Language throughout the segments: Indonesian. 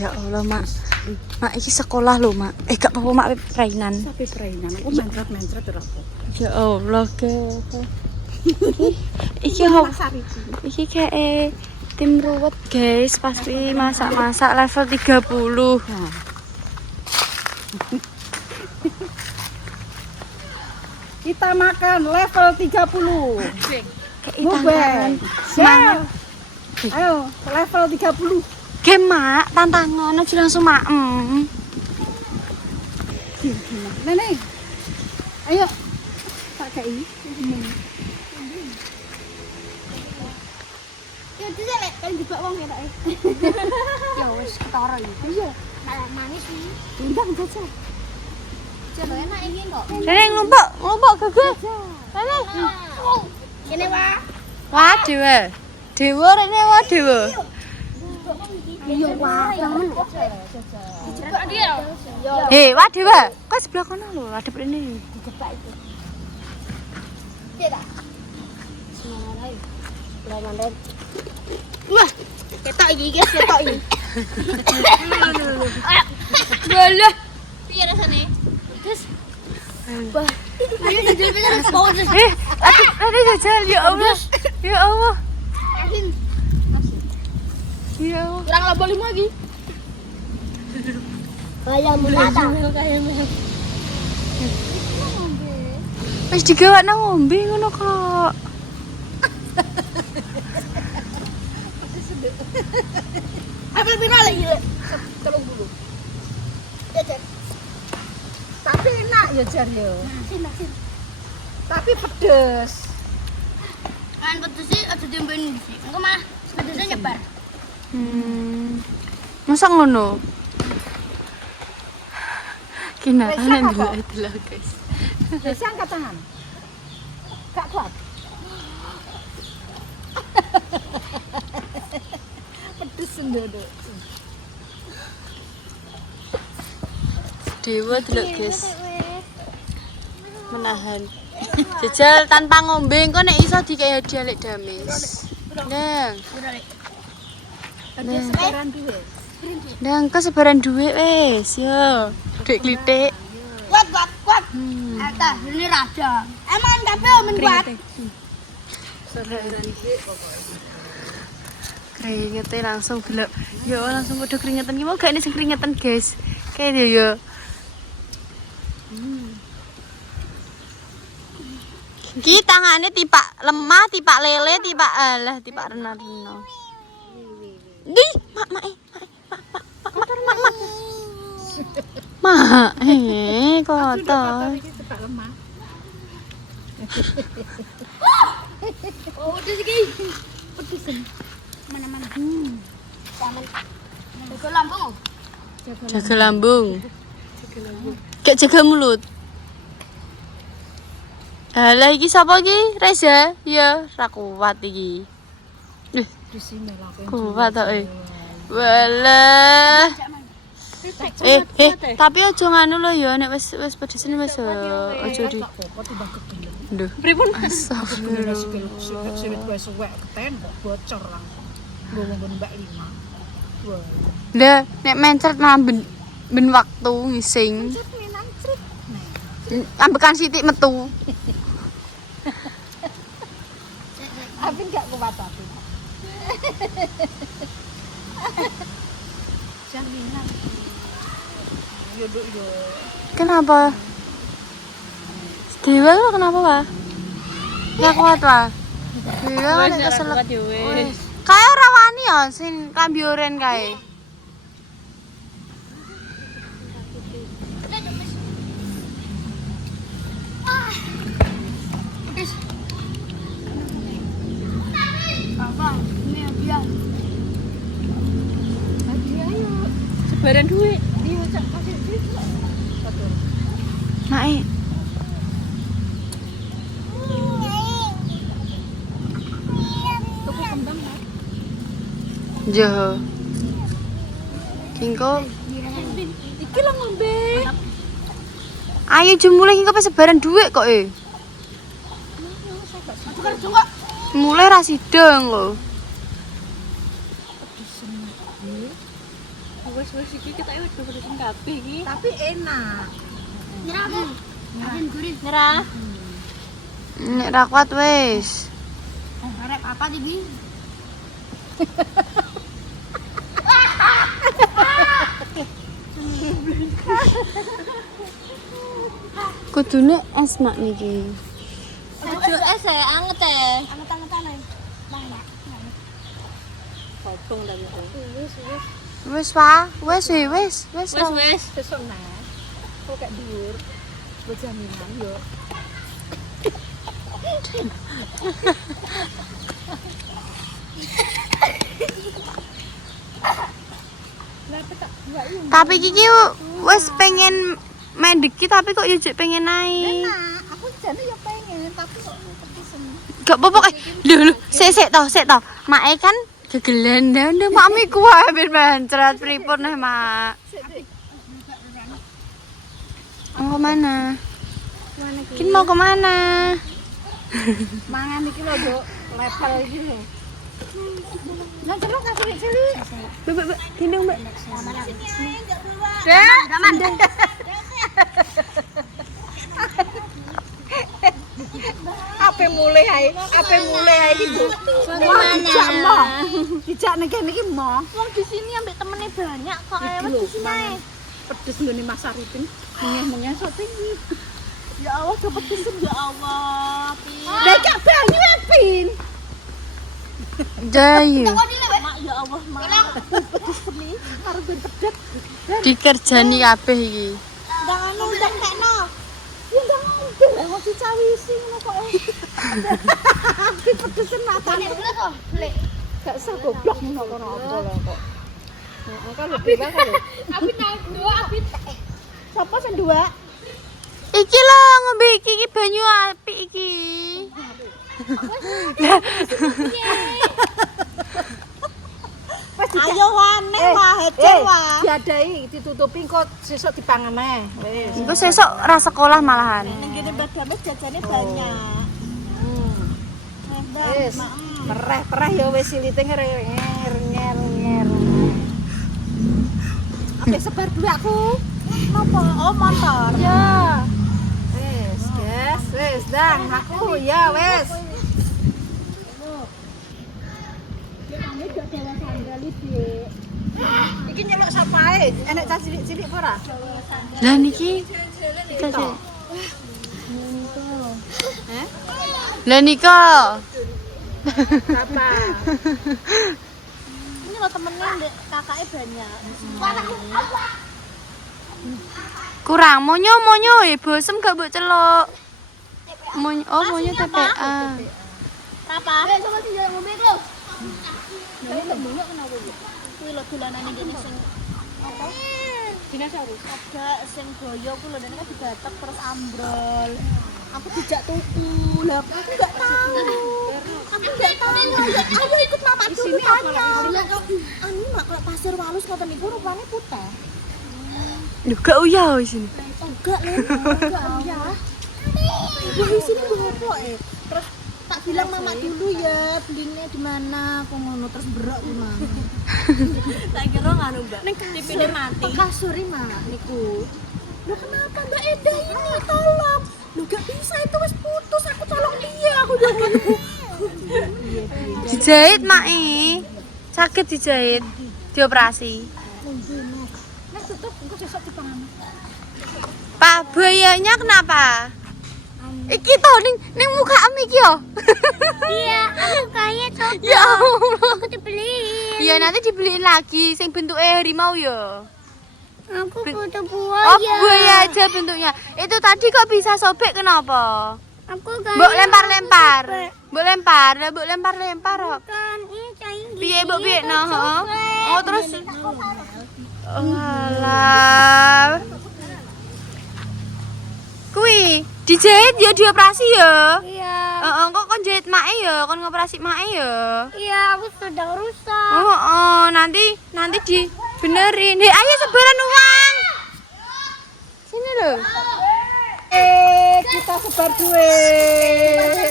Ya Allah, Mak. Mak iki sekolah lho, Mak. Gak apa-apa, Mak, perainan. Tapi perainan aku mencret-mencret ora apa. Ya Allah, ke. Iki iki kayak tim ruwet, guys. Pasti masak-masak level 30. Kita makan level 30. Tantangan. Semangat. Ayo, level 30. Game, Mak. Tantangan aja langsung maem. Nenek. Ayo. Tak kei. Ya bisa lek kan juga wong ya tak. Ya wis ketara iki. Iya. Manis sih. Undang saja. Coba enak ini kok. Rene nglumpuk gege. Rene. Kene wae. Wah, Dewa rene wah Dewa. Iya wae. Hei, wah Dewa. Kok sebelah kono lho, adep rene. Dijebak itu. Tidak. Semangat ae. Semangat. Wah, ketok iki guys, ketok iki. Boleh. Piye rasane? Terus ayo jajal pisan ke bawah terus. Aduh, jajal ya Allah. Ya Allah. Asin. Ya Allah. Kurang lobo 5 lagi. Kayak mulata. Wis digawakno ngombe ngono kok. Apel pira lagi? 30. Ya, Jar. Tapi enak ya Jar yo. Asin. Tapi pedes. Kan pedes sih aja diomben sih. Engko mah pedesnya nyebar. Masa ngono? Kinarane delok guys. Desi angkat tangan. Gak kuat. Pedes ndodok. Dewa delok guys. Menahan. Jajal tanpa ngombe engko nek iso dikei hadiah lek damis. Nang. Ada sebaran duit. Nang kesebaran duit wis yo. Duit klitik. Kuat. Eta ini raja. Emang kabeh men kuat. Keringetnya langsung gelap. Ya langsung udah keringetan. Gimana gak ini sing keringetan guys? Kayak dia ya. Ki tangannya tipak lemah, tipak lele, tipak tipak rena-rena. Gih, mak. Kotor. Oh, udah sih. Pedes. Mana-mana. Jangan. Jaga lambung. Jaga lambung. Gak jaga mulut. Lah iki sapa iki? Reza? Ya, ra kuat iki. Kuat tok Walah. Tapi aja nganu lho ya nek wis pedesen wis aja di. Duh. Pripun? Astagfirullah. Siwit kowe suwek keten kok bocor langsung. Ngomong Mbak Lima. Wah. Lah nek mencret mah ben waktu ngising. Ambekan sithik metu. Apin gak kuat tapi. Jaminan. Yo. Kenapa? Dewa lu kenapa, Pak? Gak kuat, Pak. Dewa nek keselak. Kayak ora wani ya sing kambioren kae. Pedes. Apa? Ini hadiah. Hadiah yuk. Sebaran duit. Iya, cak kasih duit. Betul. Mae. Jo. Kingko. Iki lho ngombe. Ayo jemule kingko pe sebaran dhuwit kok Mulai ra sideng lho. Wes iki kita wis beresin kabeh iki. Tapi enak. Nyerah aku. Nyerah. Nek ra kuat wis. Arep apa iki? Kudune es mak niki. Aduh es anget e. Anget-angetan ae. Bobong ta iki. Wis wa, wis. Wes. Sesuk nah. Kok kayak dhuwur. Buat jaminan yo. Tapi Kiki wis pengen mendeki tapi kok yo jek pengen naik. Nah, aku jane yo pengen tapi kok kepesen. Gak apa-apa lho sik to. Mae kan gegelen ndang mami kuwi ben mencret pripun nih, Mak. Mau kemana? Kin mau kemana? Mangan iki lho, Dok. Level iki lho. Nah, celuk kasih cilik. Mbak, gendong, Mbak. Ape mulai ae iki, Dok. Dijak nek kene iki mo. Wong di sini ambek temene banyak kok Iki lho, mangan. Pedes nggone Mas Arifin. Mengeh-mengeh sok tinggi. Ya Allah, dapat pinten ya Allah. Lah gak banyu ya, Pin. Jayu. Mak ya Allah, Mak. Pedes seni karo ben pedet. Dikerjani kabeh iki. Ndang undang kekno. Ya ndang ngombe, wong dicawisi ngono kok. Pedesen matane. Gak usah goblok ngono kono apa lho kok. Heeh, kan lebih bakal. Abi naik dua, abi Sapa sing dua? Iki lho ngombe iki banyu apik iki. Ayo wane wae hecer wae. Diadai ditutupi kok sesuk dipangan ae. Wis. Engko sesuk ra sekolah malahan. Ning kene badame jajane banyak. Wis. Pereh-pereh ya wis silite nger. Oke, sebar dulu aku. Napa? Oh, motor. Ya. Wis, guys. Wis, dang aku ya wis. Iki nyeluk sapa ae? Enek cah cilik-cilik apa ora? Lah niki kita sih. Lah nika. Berapa? ini lo temennya ndek kakaknya banyak. Kurang monyo bosem gak mbok celuk. Monyo TPA. Apa? Coba sih jalan mobil lo. Ini tembungnya kenapa bu? Kuwi lo dolanan ini sing apa? Dinosaurus. Ada sing goyo kuwi lho dene kan digatek terus ambrol. Aku dijak tuku. Lah aku enggak tahu. Ayo ikut mama dulu tanya. Anu mak kalau pasir walus ngoten niku rupane putih. Lho gak uyah wis ini. Enggak ya. Di sini berapa Terus tak bilang mama dulu ya belinya di mana aku ngono terus berok di mana. Tak kira nganu Mbak. TV-ne mati. Kasur mak niku. Loh kenapa Mbak Eda ini tolong. Loh gak bisa itu wis putus aku tolong dia aku jangan. Dijahit Mai. Sakit dijahit. Dioperasi. Nek tutup engko sesuk dipangan. Pak buayanya kenapa? Iki to ning muka iki yo. Iya, aku kaya cocok. Ya Allah. Aku dibeliin. Iya nanti dibeliin lagi sing bentuknya harimau ya. Aku butuh Oh, buaya. buaya aja bentuknya. Itu tadi kok bisa sobek kenapa? Aku kaya Mbok lempar-lempar. Mbok lempar, lah mbok lempar-lempar kok. kan ini cain Piye mbok piye no? Oh terus Alah. Kuwi Dijahit ya, dioperasi ya. Iya. Kok kon jahit mae ya, kon ngoperasi mae ya. Iya, aku sedang rusak. Nanti dibenerin. Hei, ayo sebaran uang. Sini loh. Kita sebar duit.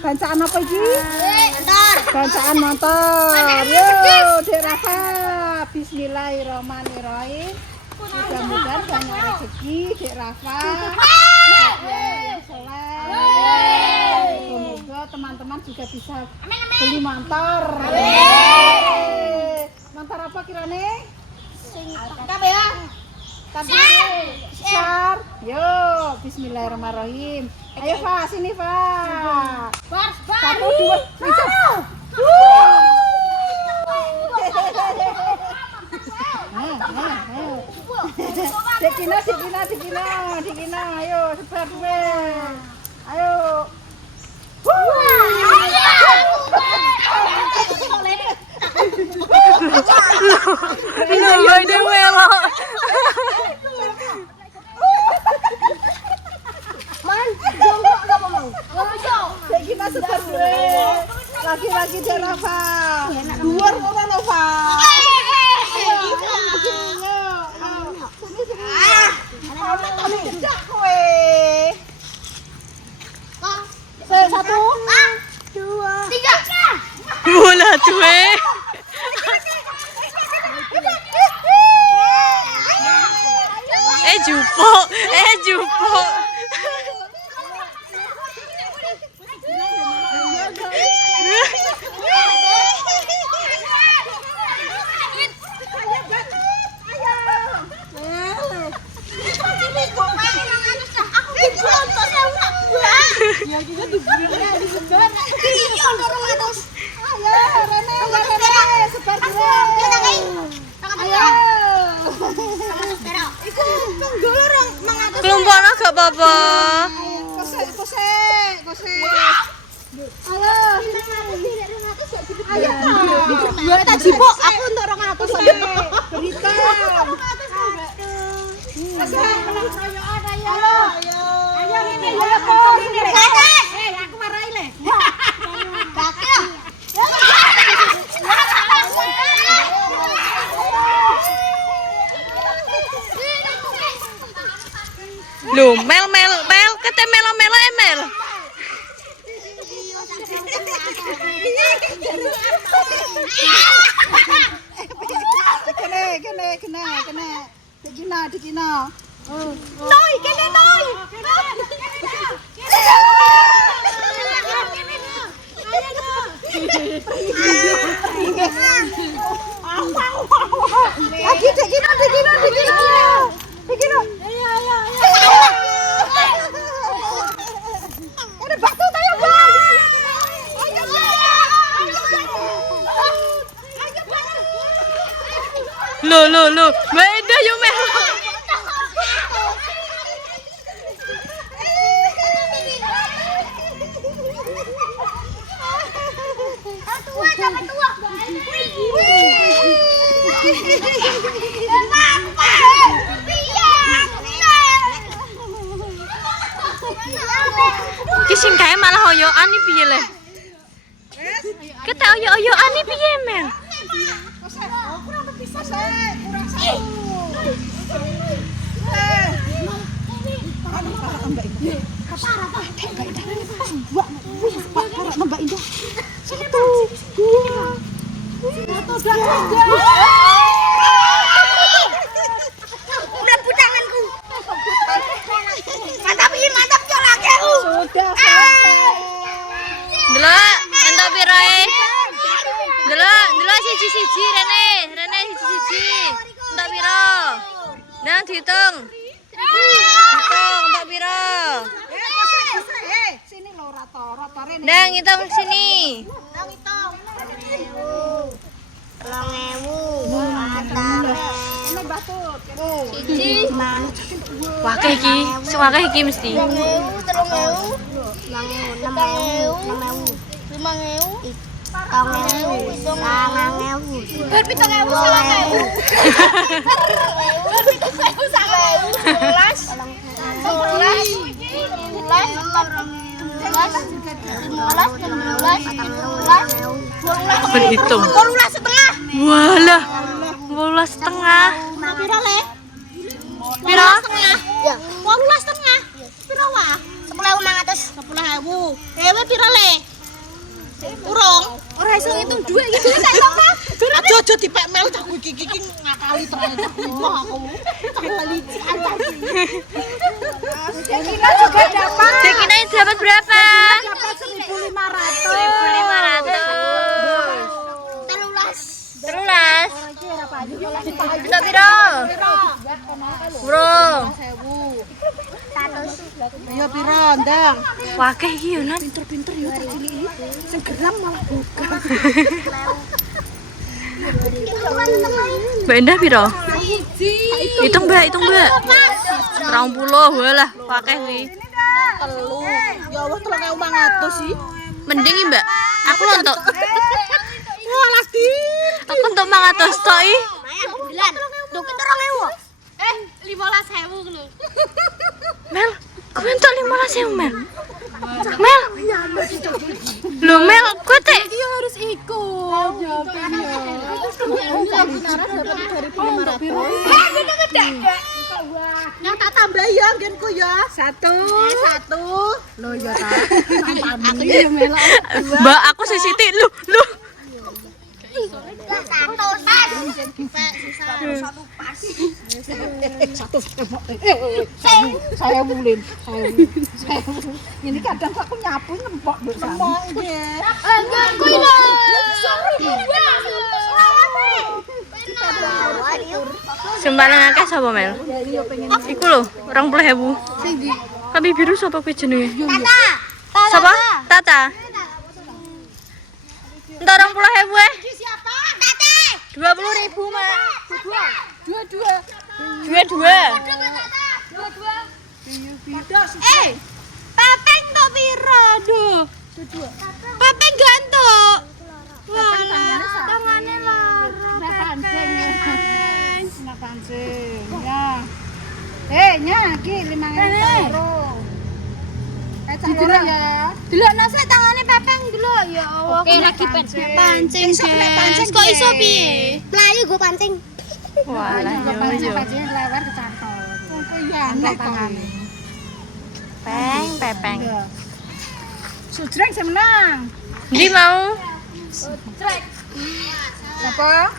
Bancaan apa ini? Bancaan motor. Yo, Dek Rafa. Bismillahirrahmanirrahim. Mudah-mudahan banyak rezeki, Dek Rafa. Yang soleh. Semoga teman-teman juga bisa beli motor. Motor apa kirane? Tangkap ya. Besar. Yo, bismillahirrahmanirrahim. Ayo, Fa, sini, Fa. Bar. 1, 2, 3. Dikina, ayo sebar duit. Ayo. Lho, ini melok. Dikina sebar duit. Lagi-lagi Dek Rafa. Dhuwur ora lho, Fa. Satu, Dua. Tiga. Bola duwe. Jupuk. Kelompoknya gak apa-apa. Aku untuk 200. Loh, mel, kete melo emel. Dikina. Noi, kene noi. Lagi dikina. Ada batu tayo, Bang. Loh, beda yo melo. Ki sing kae malah oyokan iki piye le? Kita oyo-oyokan iki piye, Mel? Mantap colak aku. Sudah Delok, entuk piro e? Delok siji-siji Rene siji-siji. Entuk piro? Nang dihitung. Entuk piro? sini lo rotore nih. Nang ngitung sini. Ini batut. Siji. Wakeh iki mesti. 5.000. Berhitung. 12,5. Walah. 12,5. Piro le? Piro? Ya. 12,5. Piro wae? 10.500. 10.000. Ewe piro le? Urung. Ora iso ngitung dhuwit iki dhewe tak iso. Aja dipek mel cah iki ngakali ternyata aku. Kali antar. Sekina juga dapat. Sekina dapat berapa? Dapat 1.500. 1.500. 13. Kita piro? Bro. Ya piro, Ndang? Wakeh iki yo, Nan. Pinter-pinter ya cah cilik iki. Sing geram malah buka. Mbak Endah piro? Hitung, Mbak, hitung, Mbak. 20, walah, wakeh kuwi. Telu. Ya Allah 3.500 sih. Mending iki, Mbak. Aku lontok. Wah, lagi. Aku untuk 500 tok iki. Dilan. Duit 2.000. 15.000 lho. Mel, kowe entuk 15.000, Mel. Mel. Lho, Mel, kowe tek Dia harus ikut. Yang tak tambah ya, genku ya. 1. Loh ya ta. Aku ya melok. Mbak, aku sisitik lu. Saya mulin. Ini kadang aku nyapu ngempok mbok sama. Enggak kuwi lho. Sembarang akeh sapa, Mel? Iku lho, 20.000. Tapi biru sapa kuwi jenenge? Sapa? Tata. Entar 20.000 Siapa? Tete. 20.000, Mak. Dua. 22. Pepeng tok piro? Aduh. Pepeng gantuk. Walah, tangane lara. Pepeng. Pancing. Ya. Nya iki 5.000 euro. Dulu ya. Delokno sik tangane Pepeng dulu ya Allah. Oke, lagi pancing. Guys. Kok iso piye? Mlayu go pancing. Walah, yo. Pancing lewat kecantol. Kok iya nek tangane. Pepeng. Sujreng sing menang. Ndi mau? Apa?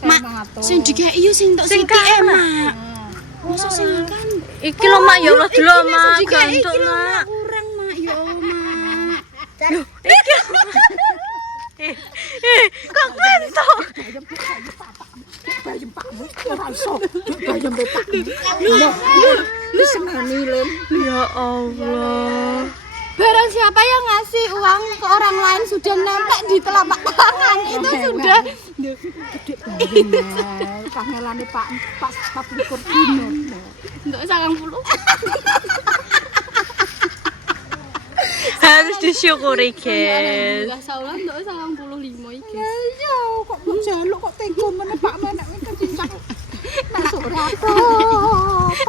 Mak, sing dikeki yo sing tok sithik Mak. Masa sing kan Iki lho, Mak, ya Allah dulu, Mak. Gantuk, Mak. kurang Mak, ya Allah Mak. Loh, iki. Kok gantuk? Bayem Pak, ora iso. Bayem Pak. Lu senani Len. Ya Allah. Barang siapa yang ngasih uang ke orang lain sudah nempel di telapak tangan itu sudah gede banget. Pangelane Pak 24 dino. Untuk 90. Harus disyukuri, guys. Enggak salah untuk 95 iki. Ya kok mau jaluk kok tega meneh Pak menek itu cincang. Nek surato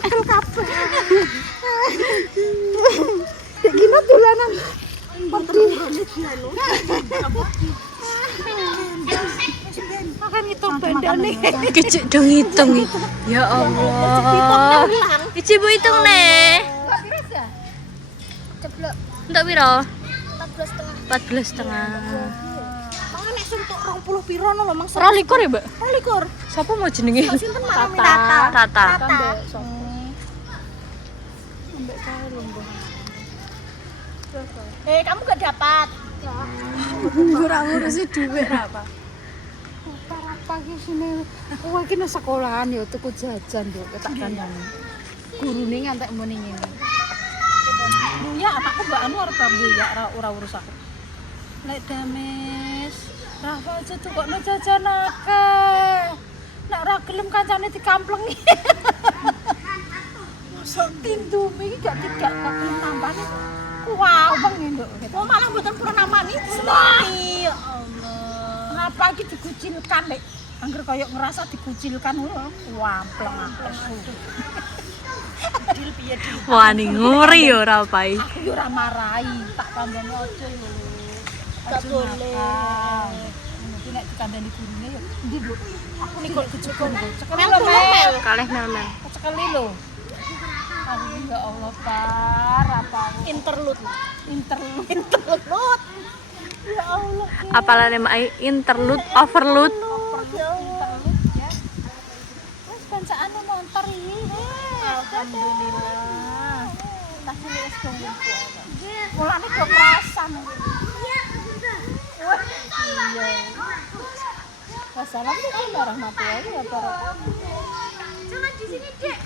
pekel kabeh. Dek gimana dolanan? Perturune jaluk. Makan ngitung bandane. Kecik dong hitung. Ya Allah. Ici Bu hitung nih. Ceblok Untuk piro? 14,5. 14,5. Mangan nek suntuk 20 piro lho Mang. 22 ya, Mbak? 22. Siapa mau jenenge? Sinten Tata. Tata. Kamu gak dapat. Ora ngurusi duit apa. Apa iki sini? Kowe iki nang sekolahan ya tuku jajan yo tak kandhani. Gurune ngantek muni ngene. Ya anakku mbak anu arep ambil ya ora urus aku. Nek Dames, Rafa aja tukokno jajan akeh. Nek ora gelem kancane dikamplengi. Mosok tindumi iki gak gelem nambane. Wow, Bang Nduk. Oh, malah mboten purun namani diseni. Ya Allah. Kenapa iki dikucilkan lek angger koyo ngerasa dikucilkan ngono. Wampleng akeh. Dil piye dil. Wani nguri ya ora pai. Aku yo ora marahi, tak kandhani aja lho. Gak boleh. Mungkin nek dikandhani gurune yo ndi lho. Aku nih kok kecekol lho. Cekeli Mel lho, tolong, Mel. Mel. Kalih mel-mel. Cekeli lho. Aduh ya Allah, par apa Interlude. interlude. Ya Allah. Apalane mak interlude, overload. Interlude ya. Wes kancane montor iki. Alhamdulillah. Tak wis kumpul. Mulane kok kerasan. Iya. Wassalamualaikum warahmatullahi wabarakatuh. Jangan di sini, Dek.